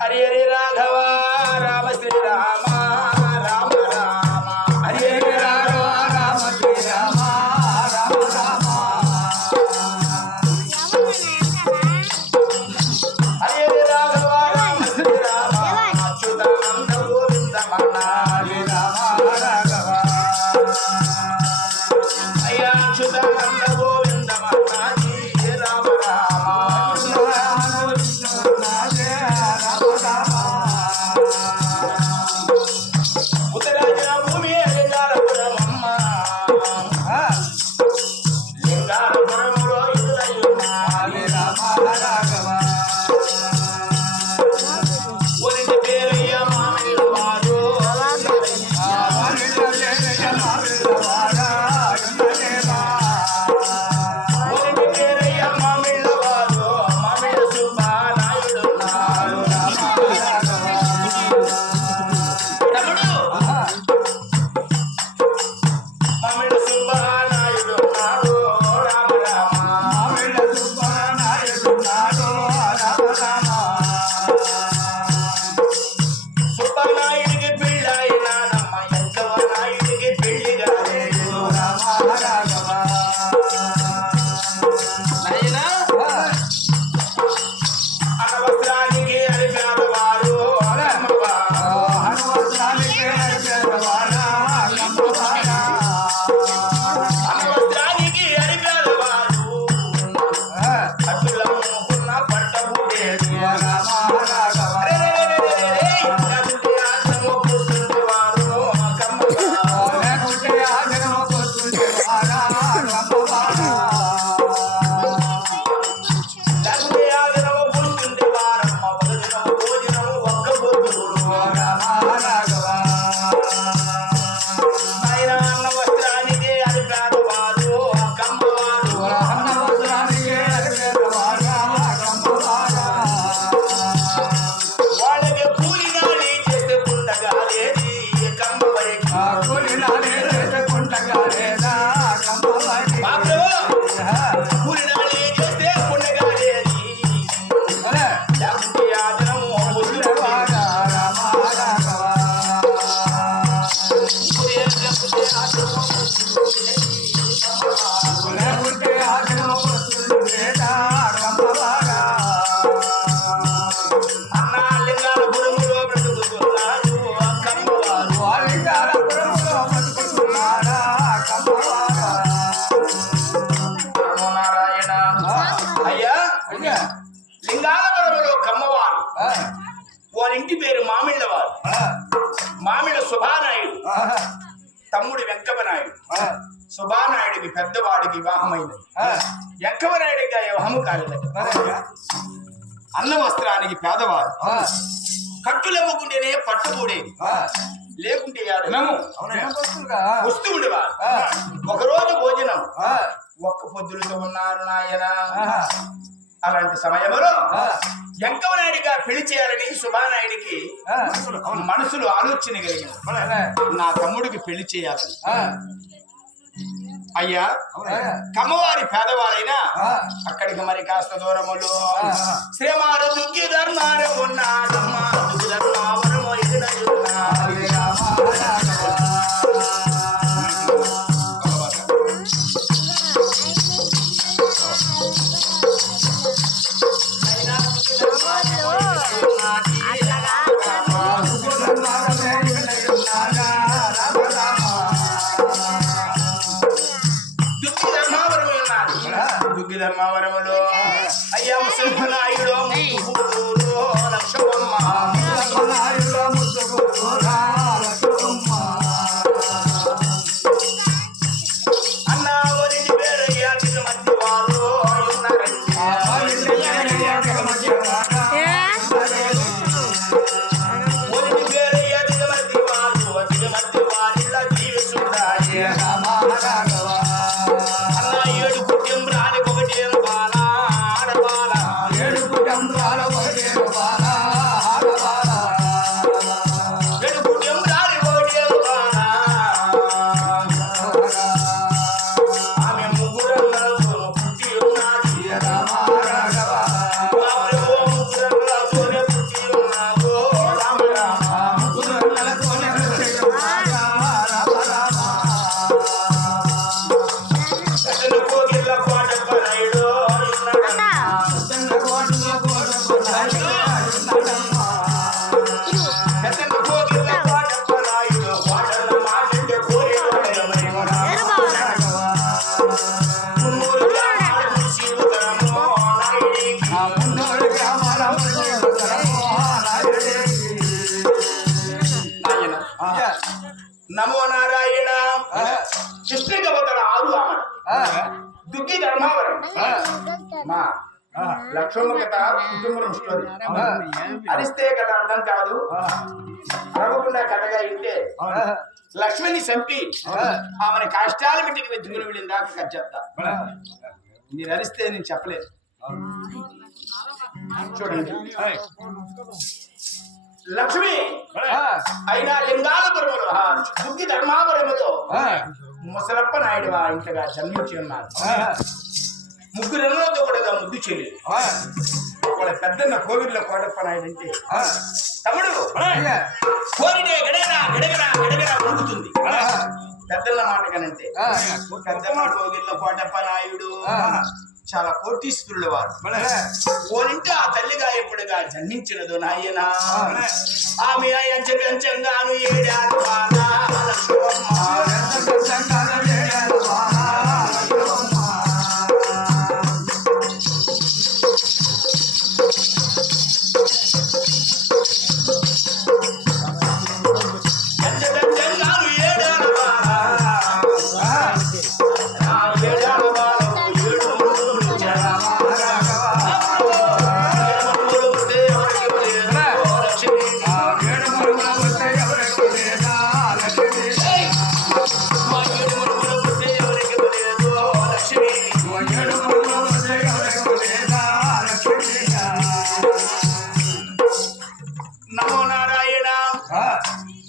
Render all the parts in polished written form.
హరి హరి రాఘవ రామ శ్రీరామ రామ రామ హరి హరి రాఘవ రామ శ్రీరామ రామ రామ హరి హరి రాఘవ రామ శ్రీరామ అచ్యుతానంద గోవింద మన్నాలి రామ రాఘవ అయ్యా అచ్యుతానంద గోవింద మన్నాలి రామ రామ ఉత్తరాజన భూమి లింగారపురమమ్మ లింగారపురములో ఇల్లున్నాలి రామ రాఘవ ఒలింటి పేరయ్య మామిళ్ళ వారు ఒలింటి పేరయ్య మామిళ్ళ వారు మామిళ్ళ సుబ్బానాయుడు ఉన్నారు రామ రాఘవ తమ్ముడు మామిళ్ళ సుబ్బానాయుడు ఉన్నాడు రామ రామ మామిళ్ళ సుబ్బానాయుడు ఉన్నాడు రామ రామ సుబ్బనాయుడికి పెళ్ళైనాడమ్మ ఎంకవ నాయుడికి పెళ్లి కాలేదు రామ రాఘవ నాయనా అనవసరానికి అరిపేదవారు అమ్మవారు అనవసరానికి అరిపేదవారు అనవసరానికి అరిపేదవారు అటులమ్ముకున్న పట్టబుడేది రామ రాఘవ లేకుంటే ఆశ్రమ కూర్చుండేవారు కమ్మవారు లేకుంటే ఆశ్రమ కూర్చుండేవారా కమ్మవారు లేకుంటే ఆశ్రమ కూర్చుండేవారమ్మ భోజనం భోజనం ఒక్క పొద్దులు రామ రాఘవ ఆయన అన్న వస్త్రానికి అరిపేదవారు కమ్మవారు అన్న వస్త్రానికి అరిపేదవారు కమ్మవారు వాళ్ళకి కూలినాలి చేసే కుండగా లేది కమ్మవరికి కూలినాలి చేసే కుండగా లేదా కమ్మవరికి కూలినాలి చేసే కుండగా లేది లేకుంటే ఆదరము వదిలేవాడా రామ రాఘవ లేకుంటే ఆదరము లేకుంటే ఆదరము వదిలేదా కమ్మవారా అన్న లింగారపురములో బ్రతుకుతున్నాడు కమ్మవారు లింగారపురములో బ్రతుకుతున్నాడా కమ్మవారా నారాయణ అయ్యా లింగారపురములో కమ్మవారు వారింటి పేరు మామిళ్ళవారు మామిళ్ళ సుభానాయుడు తమ్ముడు వెంకవనాయుడు సుభానాయుడికి పెద్దవాడికి వివాహమైనది వెంకవనాయుడికి వివాహము కాలేదు అన్న వస్త్రానికి పేదవారు కట్టులెమ్ముకుంటేనే పట్టుకూడేది లేకుంటే దినము వస్తూ ఉండేవారు ఒకరోజు భోజనం ఒక్క పొద్దులతో ఉన్నారు నాయన అలాంటి సమయంలో వెంకవనాయుడిగా పెళ్లి చేయాలని సుభానాయుడికి మనసులో ఆలోచన కలిగింది నా తమ్ముడికి పెళ్లి చేయాలని అయ్యా కమ్మవారి పేదవారైనా అక్కడికి మరి కాస్త దూరములు శ్రీమారు దుగ్గి ధర్మారు ఉన్నాడమ్మ దుగ్గి ధర్మావరము ఇక్కడ దుగ్గి ధర్మావరములో అయ్యా ముసలినాయుడు లక్ష్మమ్మ నమో నారాయణ కృష్ణ గవతల 6 ఆమడ దుగ్గి ధర్మావరం మా లక్ష్మమ్మ కథ కుటుంబం స్టోరీ అరిస్తే కథ అర్థం కాదు అరవకుండా కథగా ఇంటే లక్ష్మిని చంపి ఆమెను కష్టాల ఇంటికి వెతుకుని వెళ్ళిన దాకా కథ చెప్తా మీరు అరిస్తే నేను చెప్పలేదు చూడండి లక్ష్మి అయినా లింగాలపురములో దుగ్గి ధర్మావరములో ముసలప్ప నాయుడు ఇంతగా జన్మించి ఉన్నారు ముగ్గురెన్నోతో కూడా ముద్దు చెల్లి వాళ్ళ పెద్దన్న కోవిడ్లో కోటప్ప నాయుడు అంటే తమ్ముడు కోరినే గడగరా గడగరా గడగరా ఉడుకుతుంది పెద్దల మాట కనంటే పెద్దమ్మ కోవిడ్లో కోటప్ప నాయుడు చాలా కోటీశ్వరుల వారు ఓరింటి ఆ తల్లిగా ఎప్పుడుగా జన్మించినదు నాయన ఆమె అంచంగాను ఏడాడు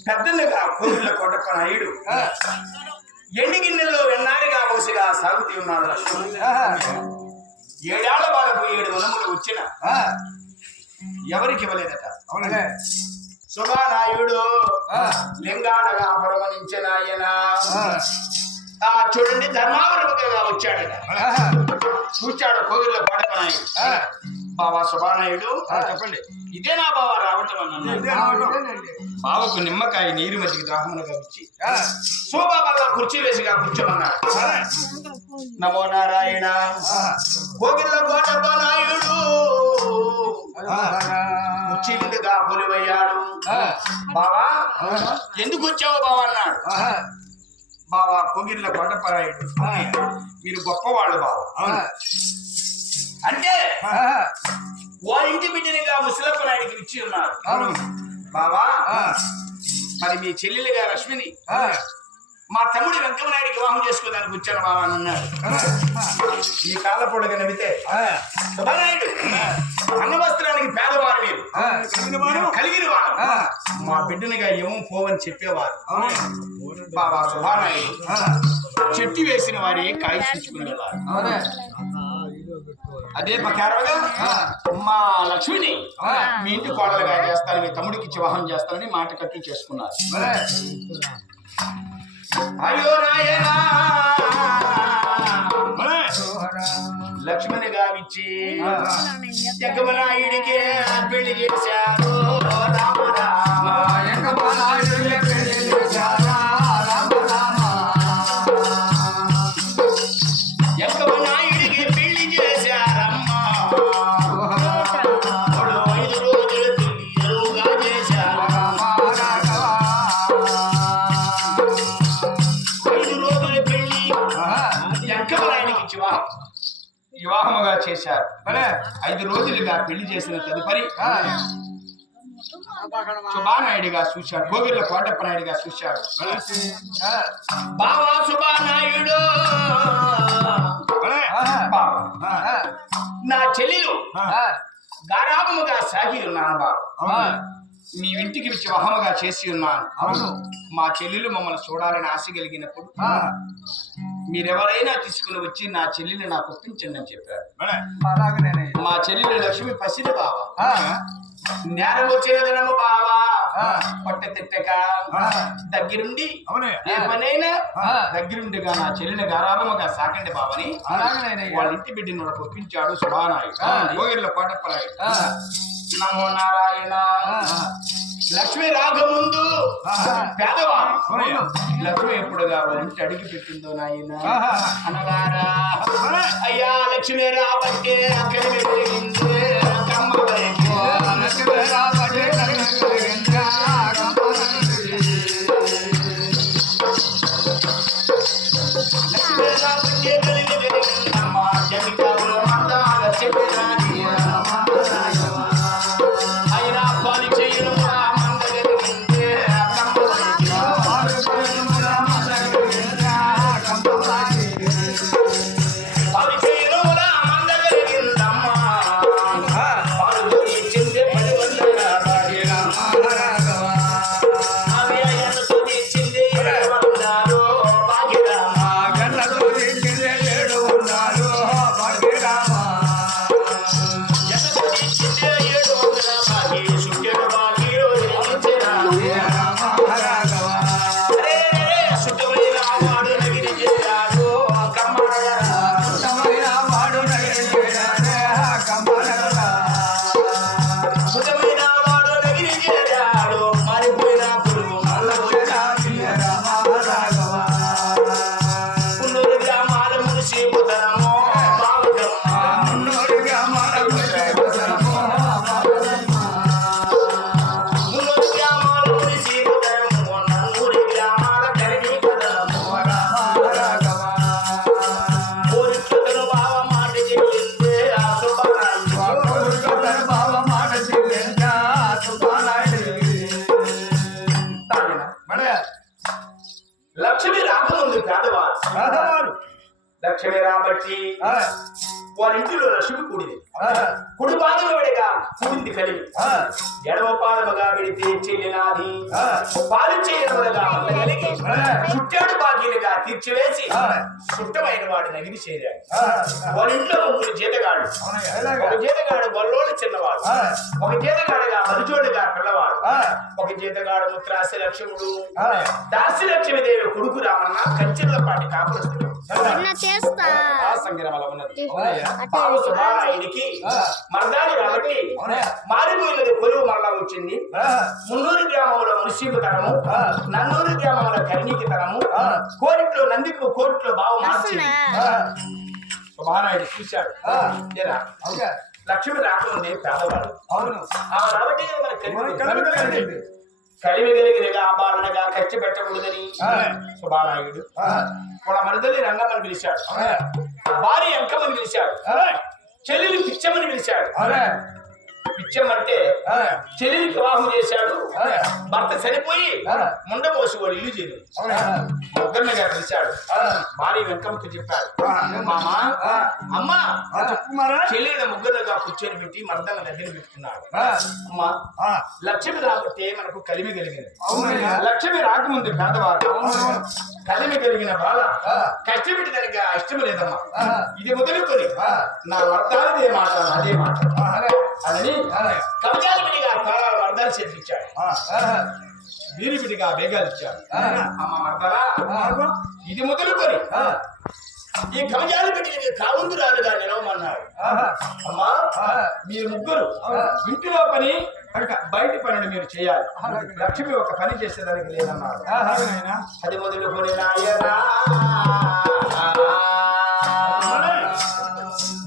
పెద్దలుగా కోవిళ్ళ కోటప్ప నాయుడు ఎండి గిన్నెల్లో వెన్నారిగా పోసిగా సాగుతూ ఉన్నాడు లక్ష్మణ్ 7 ఏళ్ల బాలకు 7 వనములు వచ్చిన ఎవరికి ఇవ్వలేదట శుభానాయుడు లింగాడగా పరమనించిన ఆయన చూడండి ధర్మావరముగా వచ్చాడట చూచాడు కోవిళ్ళ కోటప్ప నాయుడు బావా శుభానాయుడు చెప్పండి ఇదేనా బావా రావటం అన్నాడు బావకు నిమ్మకాయ నీరు మధ్యకి దాహమునగా ఇచ్చి శోభాబల్లా కుర్చీ వేసిగా కూర్చోమన్నాడు నమో నారాయణ కోగిళ్ళ కోటప్ప నాయుడు కుర్చీ ముందుగా కొలువయ్యాడు బావా ఎందుకు వచ్చావు బావా అన్నాడు బావా కోగిళ్ళ కోటప్ప నాయుడు మీరు గొప్పవాళ్ళు బావా అంటే వాళ్ళ ఇంటి బిడ్డనిగా ముసలప్ప నాయుడికి ఇచ్చి ఉన్నారు బావా మరి మీ చెల్లెలుగా లక్ష్మిని మా తమ్ముడి వెంకమనాయుడికి వివాహం చేసుకోవడానికి వచ్చాను బావా అని అన్నాడు ఈ కాలపొడగా నవ్వితే శుభనాయుడు అన్నవస్త్రానికి పేదవారు మీరు కలిగిన వారు మా బిడ్డనిగా ఏమో పోవని చెప్పేవారు బాబా శుభానాయుడు చెట్టు వేసిన వారి కాయ చూసుకునేవారు అదే ప్రకారంగా మా లక్ష్మిని మీ ఇంటి కోడలుగా చేస్తాను మీ తమ్ముడికి ఇచ్చి వివాహం చేస్తానని మాట కట్టు చేసుకున్నారు అయ్యో నాయనా లక్ష్మణి గావిచ్చి జగమనాయుడికి పెళ్లి చేశారు రామ రామ జగమనాయుడికి పెళ్లి చేశారు రామ రామ జగమనాయుడికి పెళ్లి చేశారమ్మా 5 రోజులు ఎరువుగా చేశారు 5 రోజుల పెళ్లి జగమనాయుడికి ఇచ్చి వివాహముగా చేశారు 5 రోజులుగా పెళ్లి చేసిన తదుపరి శుభానాయుడిగా చూశాడు కోగిళ్ళ కోటప్ప నాయుడిగా చూశాడు బావా శుభానాయుడు నా చెల్లెలు గారాబముగా సాగి ఉన్నాను బాబు మీ ఇంటికి వచ్చి వివాహముగా చేసి ఉన్నాను మా చెల్లెలు మమ్మల్ని చూడాలని ఆశ కలిగినప్పుడు మీరెవరైనా తీసుకుని వచ్చి నా చెల్లెలు నాకు ఒప్పించండి అని చెప్పారు మా చెల్లెలు లక్ష్మి పసిడి బావా నేరం వచ్చేదనము బావా పొట్ట తిట్టక దగ్గరుండి ఏ పనైనా దగ్గరుండిగా నా చెల్లెని గారాబముగా సాకండి బావని వాళ్ళ ఇంటి బిడ్డను ఒప్పించాడు శుభానాయుడు కోగిళ్ళ కోటప్ప నాయుడు నమో నారాయణ లక్ష్మి రాకముందు పేదవాడు లక్ష్మి ఎప్పుడుగా ఇంటి అడిగి పెట్టిందో నాయన అనగారా అయ్యా లక్ష్మి రాబట్టే అక్కడ కాబట్టి వారి ఇంటిలో లక్ష్మి కూడింది. కుడి పాదముగా కూడింది కలిమి, ఎడవ పాదముగా విడితే చెల్లినాది, పాలు చేయడముగా కలిగి చుట్టాడు బాకీలుగా తీర్చివేసి చుట్టమైన వాడు నగిరి చేరాడు. వారి ఇంట్లో ముగ్గురు జీతగాడు, ఒక జీతగాడు గొల్లోళ్ళు చిన్నవాడు, ఒక జీతగాడుగా మరుజోడుగా పిల్లవాడు, ఒక జీతగాడు ముత్రాసి లక్ష్ముడు, దాసి లక్ష్మీదేవి కొడుకు రామన్న కంచెల పాటి కాపురస్తుడు. ఆయనకి మరదాని కాబట్టి మారిపోయినది కొలువు మరలా వచ్చింది. మున్నూరు గ్రామంలో మున్సిపు తరము, నన్నూరు గ్రామంలో కర్ణికి తరము, కోరిట్లో నందికు కోరిట్లో బావ మార్చింది. సుబ్బారాయుడు చూశాడు, లక్ష్మి రాకముందే పేదవాడు. అవును, ఆమె రాబట్టి కలిమి కలిగినగా ఆభరణగా ఖర్చు పెట్టకూడదని సుబ్బారాయుడు వాళ్ళ మరుదల్ని రంగమ్మని పిలిచాడు, భార్య అంకమ్మని పిలిచాడు, చెల్లెలు పిచ్చమ్మని పిలిచాడు. పిచ్చమ్మంటే చెల్లెలికి వివాహం చేశాడు, భర్త చనిపోయి ముండమోసి వాడు ఇల్లు చేయదు. ముగ్గురుగా పిలిచాడు, భార్య వెంకమ్మకి చెప్పాడు, మామా అమ్మా చెల్లెల ముగ్గురుగా కూర్చొని పెట్టి మర్దంగా దగ్గర పెట్టుకున్నాడు. అమ్మా లక్ష్మి రాబట్టే మనకు కలిమి కలిగింది. లక్ష్మి రాకముందు పేదవాడు, కలిమి కలిగిన బాధ కష్టపెట్టి దానికి ఇష్టం లేదమ్మా. ఇది మొదలుకొని నా వర్తాలదే మాట అదే మాట అని కబ్జాలు విడిగా తాళాలు వర్దాలు చేతికిచ్చాడు, వీరి విడిగా బేగాలు ఇచ్చాడు. అమ్మ మర్దరా ఇది మొదలుకొని ఈ కబ్జాలు పెట్టి కావుందురాలుగా నిలవమన్నాడు. అమ్మా మీరు ముగ్గురు ఇంటిలో పని బయట పనులు మీరు చేయాలి, లక్ష్మి ఒక పని చేసేదానికి లేదన్నాడు. అది మొదలుకొని నాయనా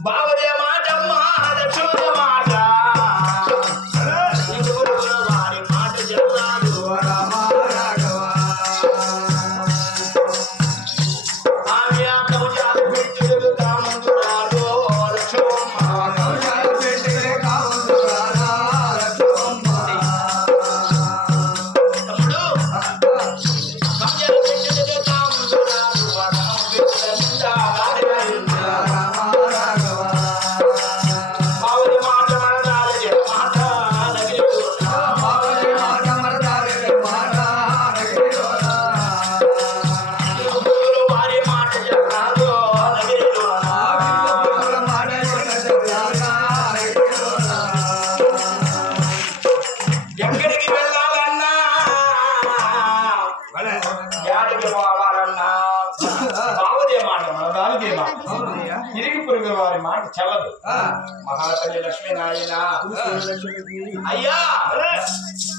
బావదే మాటమ్మా లక్ష్మి మాట, వారి మాట చెప్తాడు ఆమె కౌజాలు పెట్టి కాముందు రాడు లక్ష్మమ్మ, కౌజాలు పెట్టి కాముందు రాడు లక్ష్మమ్మ. తమ్ముడు కౌజాలు పెట్టి కాముందు రాడు ఎక్కడికి వెళ్ళాలన్నా యాడికి పోవాలన్నా బావదే మాట మనదానిదే మాట, ఇరిగి పురుగు వారి మాట చల్లదు. మహాతల్లి లక్ష్మీనారాయణ అయ్యా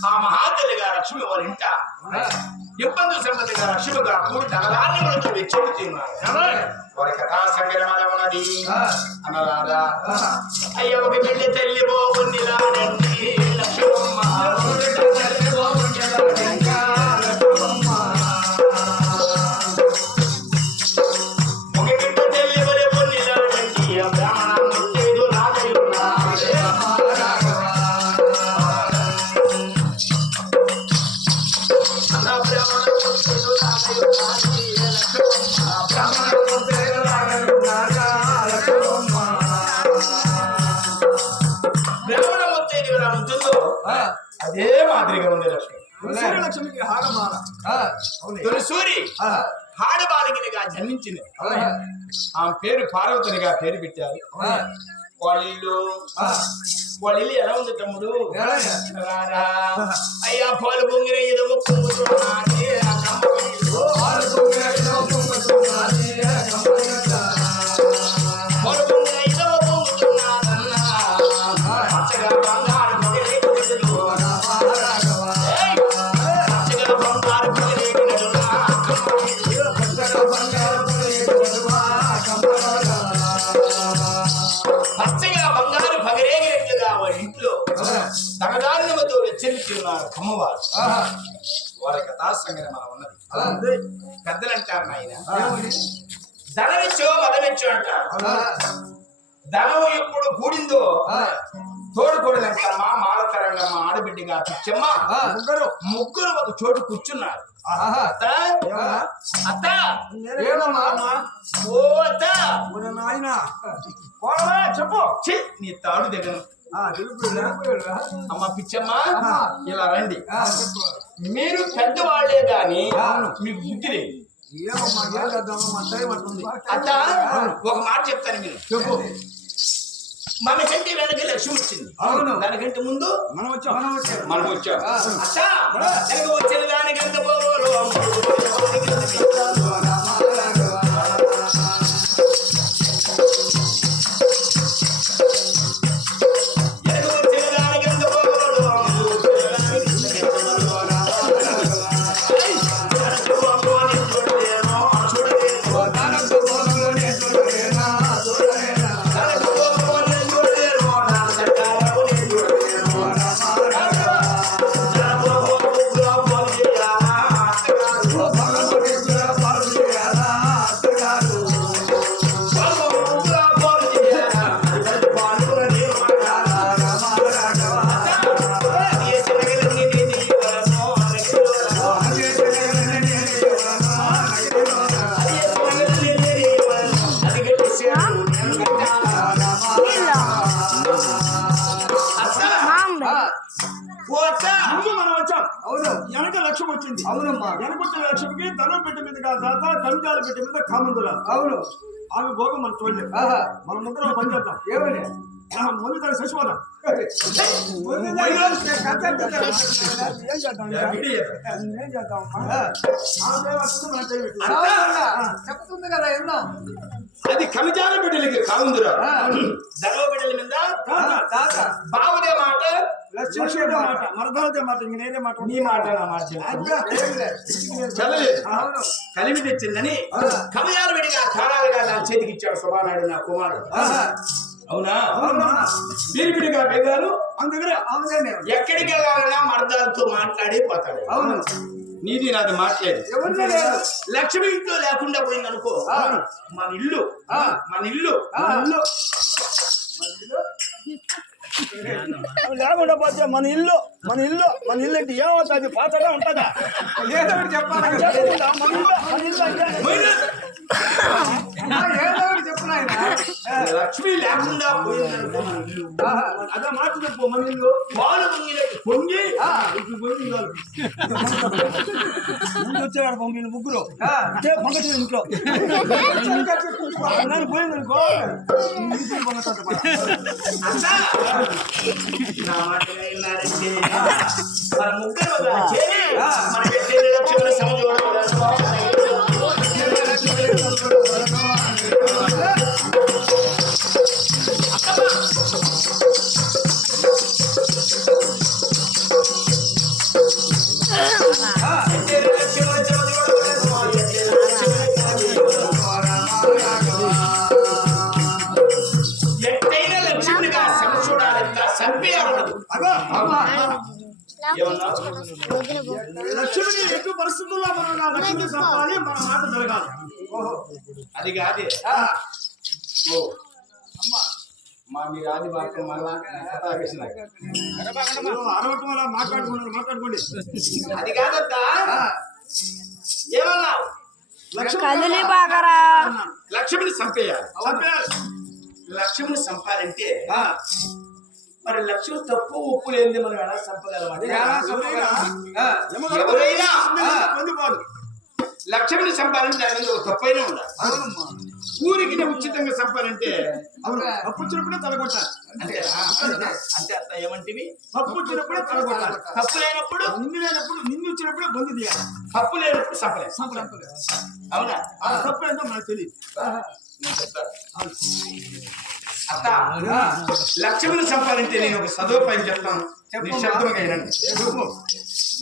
ఆ మహాతల్లిగా లక్ష్మి వారి ఇంట ఇబ్బందులు సంబంధిగా లక్ష్మిగా కూడి తనదాన్ని మనతో వెచ్చెడుతున్నారు. వారి కథా సంగ్రహణ ఉన్నది అనరాదా. అయ్యా ఒక బిడ్డ తల్లి బాగుంది రానండి లక్ష్మమ్మ, ఒక బిడ్డ తల్లి బలి పొంది రానండి బ్రాహ్మణ ముట్టేదు రాజయున్నా బ్రాహ్మణ ముత్తైదు ఎలా ఉంటుందో అదే మాదిరిగా ఉంది లక్ష్మి. లక్ష్మికి హాడమాల తొలిసూరి హాడబాలికనిగా జన్మించింది. ఆమె పేరు పార్వతినిగా పేరు పెట్టారు. వాళ్ళ ఇల్లు ఎలా ఉంది తమ్ముడు? అయ్యా పాలు పొంగిన ఏదో పొంగుతున్నది, పాలు పొంగిన ఏదో పొంగుతున్నదన్నా, పచ్చగా బంగారు పగరేగినట్లుగా వారి ఇంట్లో తగదారితో వెచ్చరిస్తున్నారు అమ్మవారు. వారి కథా సంగ్రహం ఉన్నది. పెద్దలు అంటారు నాయన, ధనమిచ్చో మదమిచ్చో అంటారు. ధనం ఎప్పుడు కూడిందో తోడుకోడలంటారమ్మా మాలతర కోడళ్ళమ్మ ఆడబిడ్డగా పిచ్చమ్మ ముగ్గురు ఒక చోటు కూర్చున్నారు. అత్త అత్త ఓ అత్త నాయన చెప్పు నీ తాడు దగ్గర అమ్మ పిచ్చమ్మ ఇలా రండి. మీరు పెద్దవాళ్లే గాని మీకు బుద్ధి లేదు. అత్త ఒక మాట చెప్తాను మీరు చెప్పు. మనకంటే వెనక లక్ష్యం వచ్చింది. అవును, దానికంటే ముందు మనం వచ్చాం. అత్త వెనక వచ్చిన దానికంటే వెనకొచ్చిన లక్ష్మికి ధనం పెట్టే మీద కాదు, కంజాల పెట్టే మీద కామందుల. అవును, ఆమె భోగం మనం చూడలేదు. మనం ముగ్గురు పని చేద్దాం. ఏమని ముందు దాన్ని శశివాదం చెప్తుంది కదా ఎన్నో. అది కమిజాల బిడ్డలకి కావుందిరా. ధర్మ బిడ్డల మీద బావదే మాట, లక్ష్మీ మాట, మరదాలదే మాట, ఇంక నేనే మాట. నీ మాట నా మాట చదవలేదు. కలిమి తెచ్చిందని కమిజాల బిడ్డగా కారాలుగా నా చేతికి ఇచ్చాడు శుభానాయుడు నా కుమారుడు. అవునా? వీరి బిడ్డగా బెగాలు అందుకనే ఎక్కడికి వెళ్ళాలన్నా మరదాలతో మాట్లాడి పోతాడు. అవును, నీది నాది మాట్లాడి లక్ష్మి ఇంట్లో లేకుండా పోయింది అనుకో, మన ఇల్లు లేకుండా పోతే మన ఇల్లు అంటే ఏమవుతుంది? పాతగా ఉంటుందా? ఏదో ఒకటి చెప్పాలి. లక్ష్మి లేకుండా పోయిందనుకో మన ఇల్లు. అదే మాట చెప్పు. మన ఇల్లు వాళ్ళు పొంగి ముందు వచ్చేవాడు పంపిన ముగ్గురు పంపచ్చు ఇంట్లో పోయిందనుకో మన ముగ్గురు మన లక్ష్మి లక్ష్మిని ఎక్కువ పరిస్థితుల్లో మనం లక్ష్మిని సంపాలి, మన మాట జరగాలి. అది కాదే మా మీరు ఆది బాగా మళ్ళా అరవటం వల్ల మాట్లాడుకోండి. అది కాదత్తా. ఏమన్నావు? లక్ష్మిని చంపేయాలి. లక్ష్మిని చంపాలంటే మరి లక్ష్మి తప్పు ఉప్పు లేనిది మనం ఎలా చంపగలమంటే ఎవరైనా లక్ష్మిని చంపాలంటే దాని మీద ఒక తప్పైనా ఉండాలి. ఊరికి ఉచితంగా చంపాలంటే తప్పు వచ్చినప్పుడే తలగొట్టాలి. అంటే అత్త ఏమంటివి? తప్పు వచ్చినప్పుడే తలగొట్టాలి. తప్పు లేనప్పుడు నిన్ను వచ్చినప్పుడే బంధు తీయాలి. తప్పు లేనప్పుడు చంపలేదు. అవునా? తప్పు ఏంటో మనకు తెలియదు. అత్త లక్ష్మిని చంపాలంటే నేను ఒక చదువు పని చెప్తాను, నిశ్శబ్దంగా వినండి.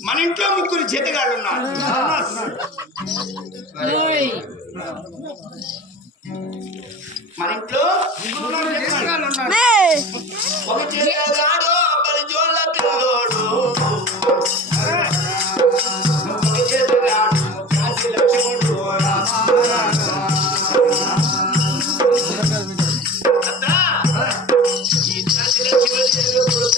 మన ఇంట్లో ముగ్గురు జీతగాళ్ళు ఉన్నారు. మన ఇంట్లో ఒక జీతగాడు ఒకరి జోళ్ళ పిల్లోడు, ఒక జీతగాడు కాశీ లక్ష్ముడు. ఈ కాశీ లక్ష్ముడు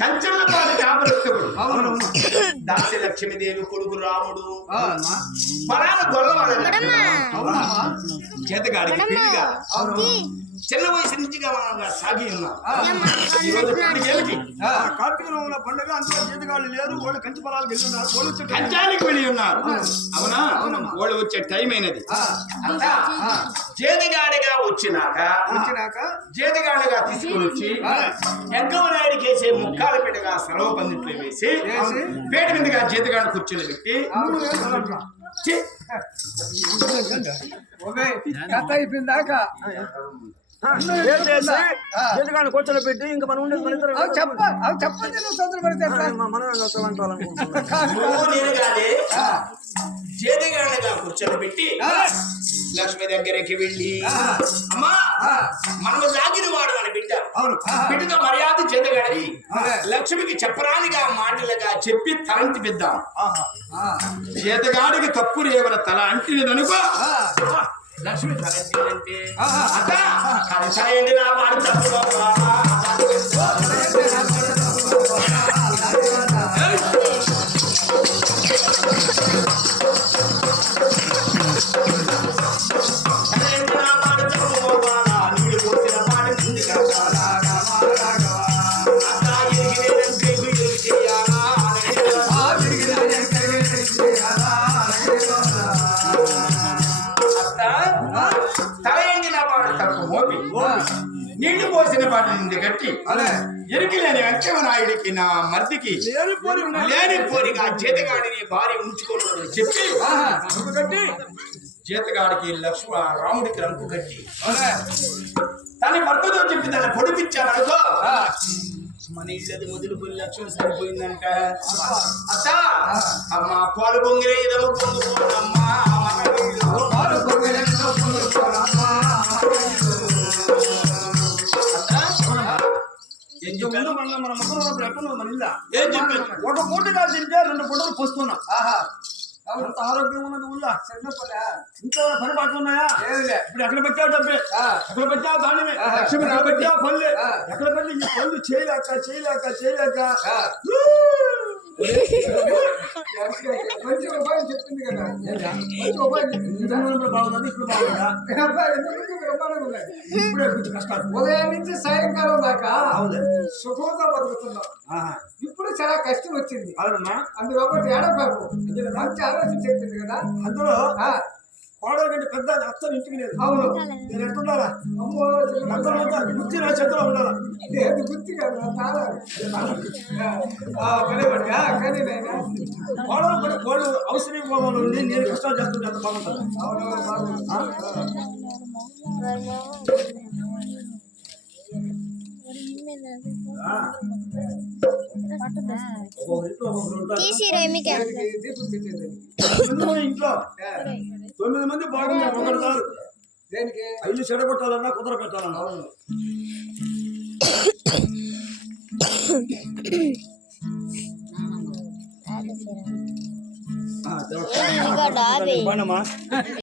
కంచర్లపాటి కాపరస్తుడు దాసి లక్ష్మీదేవి కొడుకు రాముడు పలాన గొల్లవాడు చేతగాడికి పెళ్లిగా చిన్న వయసు నుంచి సాగి ఉన్నాం. కార్తీక పండుగ అందులో చేతగాళ్ళు లేరు, వాళ్ళు కంచి పొలాలకు వెళ్ళి ఉన్నారు, వాళ్ళు కంచానికి వెళ్ళి ఉన్నారు. అవునా? వాళ్ళు వచ్చే టైం అయినది. అంతా చేతగాడిగా వచ్చినాక చేతగాడిగా తీసుకుని వచ్చి ఎంకవ నాయుడికి వేసే ముక్కాల పెట్టగా సెలవు పందిట్లో వేసి పేట మీదగా చేతగాడిని కూర్చొని పెట్టి అయిపోయిందాకా కూర్చొని పెట్టి ఇంకా మనం ఉండేది మన ఇద్దరు చెప్పండి నువ్వు తొందరపడితే చేతగాడిగా కూర్చొని పెట్టి లక్ష్మి దగ్గరికి వెళ్ళి అమ్మా మనము సాగిన వాడు అని బిడ్డ బిడ్డతో మర్యాద చేతగాడి లక్ష్మికి చెప్పరానిగా మాటలుగా చెప్పి తలంటి పెద్దాం. చేతగాడికి తప్పు రేవల తల అంటినదనుకో లక్ష్మి తలంటే కలిసాయండి నా మాట తప్పు నీళ్లు పోసిన పాట నుండి గట్టి ఎరికి లేని వెంకవ నాయుడికి నా మర్దికి లేని పోరిగా చేతగాడిని భార్య ఉంచుకోవడం చెప్పి కట్టి చేతగాడికి రాముడికి రంకు కట్టి తన భర్తతో చెప్పి తన పొడిపించాడనుకో మన ఇళ్ళది మొదలుకొని లక్ష్యం సరిపోయిందంట. అత్త అమ్మ పాలు పొంగిరే ఇదము పొందుకోనమ్మా పాలు పొంగిరే మన ముగ్గురు ఎక్కడ మన ఇల్లా ఏం చెప్పాను? ఒక పూటగా తింటే 2 పూటలు పోస్తున్నా. అంత ఆరోగ్యం ఉన్నది ఊళ్ళో. ఇంట్లో పని పాటలు ఉన్నాయా? ఇప్పుడు ఎక్కడ పెట్టావు డబ్బే, ఎక్కడ పెట్టావు దానివే, లక్ష్మి ఎక్కడ పెట్టావు పల్లె, ఎక్కడ పెట్టి ఈ పనులు చేయలేక మంచి ఉపాయం చెప్పింది కదా, బాగుంది. ఇప్పుడు బాగుందా? ఇప్పుడే కొంచెం కష్టాలు. ఉదయం నుంచి సాయంకాలం దాకా సుఖంగా బతుకుతున్నాం. ఇప్పుడు చాలా కష్టం వచ్చింది. అవునమ్మా. అందులో ఒకటి ఏడబాబు మంచి ఆలోచన చెప్పింది కదా. అందులో కోడల కంటే పెద్ద అత్తను ఇంటికి లేదు. అవును, నేను ఎట్టుండాలా? అమ్మో గుర్తి నా చేతిలో ఉండాలా? లేదు గుర్తి కదా తాళాలి కానీ కోడలు పడి కోళ్ళు అవసరం పోవాలి ఉంది. నేను కష్టాలు చేస్తుంటే అంత బాగుంటుంది. ఇంట్లో 9 మంది బాగుంది, ఒకటి చాలు. దేనికి? ఇల్లు చెడగొట్టాలన్నా కుదర పెట్టాలన్నా. అవును.